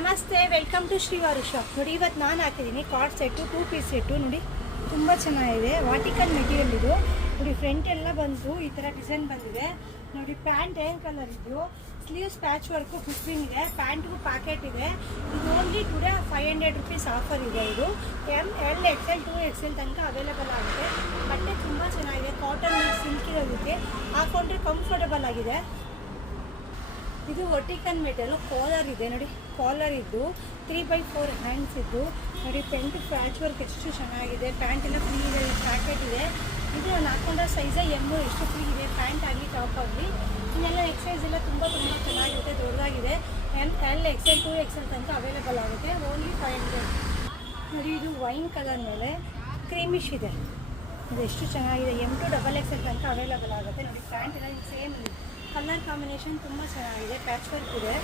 ನಮಸ್ತೆ, welcome to Srivaru shop. ನೋಡಿ, ಇವತ್ತು ನಾನು ಹಾಕಿದ್ದೀನಿ ಕಾರ್ಡ್ ಸೆಟ್ಟು, 2 ಪೀಸ್ ಸೆಟ್ಟು. ನೋಡಿ, ತುಂಬ ಚೆನ್ನಾಗಿದೆ. ವಾಟಿಕನ್ ಮೆಟೀರಿಯಲ್ ಇದು. ನೋಡಿ, ಫ್ರಂಟ್ ಎಲ್ಲ ಬಂದು ಈ ಥರ ಡಿಸೈನ್ ಬಂದಿದೆ. ನೋಡಿ, ಪ್ಯಾಂಟ್ ಏನು ಕಲರ್ ಇದು, ಸ್ಲೀವ್ಸ್ ಪ್ಯಾಚ್ ವರ್ಕು ಫಿಟ್ಟಿಂಗ್ ಇದೆ, ಪ್ಯಾಂಟ್ಗೂ ಪ್ಯಾಕೆಟ್ ಇದೆ. ಇದು ಓನ್ಲಿ ಟುಡೇ 500 ರುಪೀಸ್ ಆಫರ್ ಇದೆ. ಇದು L XL 2XL ತನಕ ಅವೈಲೇಬಲ್ ಆಗಿದೆ. ಬಟ್ಟೆ ತುಂಬ ಚೆನ್ನಾಗಿದೆ, ಕಾಟನ್ ಸಿಲ್ಕ್ ಇರೋದಕ್ಕೆ ಹಾಕೊಂಡ್ರೆ ಕಂಫರ್ಟಬಲ್ ಆಗಿದೆ. ಇದು ವರ್ಟಿಕನ್ ಮೆಟೀರಿಯಲ್, ಕಾಲರ್ ಇದೆ. ನೋಡಿ, ಕಾಲರ್ ಇದ್ದು 3x4 ಹ್ಯಾಂಡ್ಸ್ ಇದ್ದು. ನೋಡಿ, ಫ್ರಂಟ್ ಪ್ಯಾಚ್ ವರ್ಕ್ ಎಷ್ಟು ಚೆನ್ನಾಗಿದೆ. ಪ್ಯಾಂಟ್ ಎಲ್ಲ ಫ್ರೀ ಇದೆ, ಪ್ಯಾಕೆಟ್ ಇದೆ. ಇದು ನಾನು ಹಾಕೊಂಡ ಸೈಜ ಎಮ್ಮು ಎಷ್ಟು ಫ್ರೀ ಇದೆ, ಪ್ಯಾಂಟ್ ಆಗಲಿ ಟಾಪ್ ಆಗಲಿ. ಇನ್ನೆಲ್ಲ ಎಕ್ಸೈಸ್ ಎಲ್ಲ ತುಂಬ ಚೆನ್ನಾಗಿರುತ್ತೆ, ದೊಡ್ಡದಾಗಿದೆ. L XL 2XL ತನಕ ಅವೈಲೇಬಲ್ ಆಗುತ್ತೆ. ಓನ್ಲಿ 500. ನೋಡಿ, ಇದು ವೈನ್ ಕಲರ್ ಮೇಲೆ ಕ್ರೀಮಿಶ್ ಇದೆ. ಇದು ಎಷ್ಟು ಚೆನ್ನಾಗಿದೆ. M to XXL ತನಕ ಅವೈಲೇಬಲ್ ಆಗುತ್ತೆ. ನೋಡಿ, ಪ್ಯಾಂಟ್ ಎಲ್ಲ ಸೇಮ್ ಕಲರ್ ಕಾಂಬಿನೇಷನ್ ತುಂಬ ಚೆನ್ನಾಗಿದೆ, ಪ್ಯಾಚ್ ವರ್ಕ್ ಇದೆ.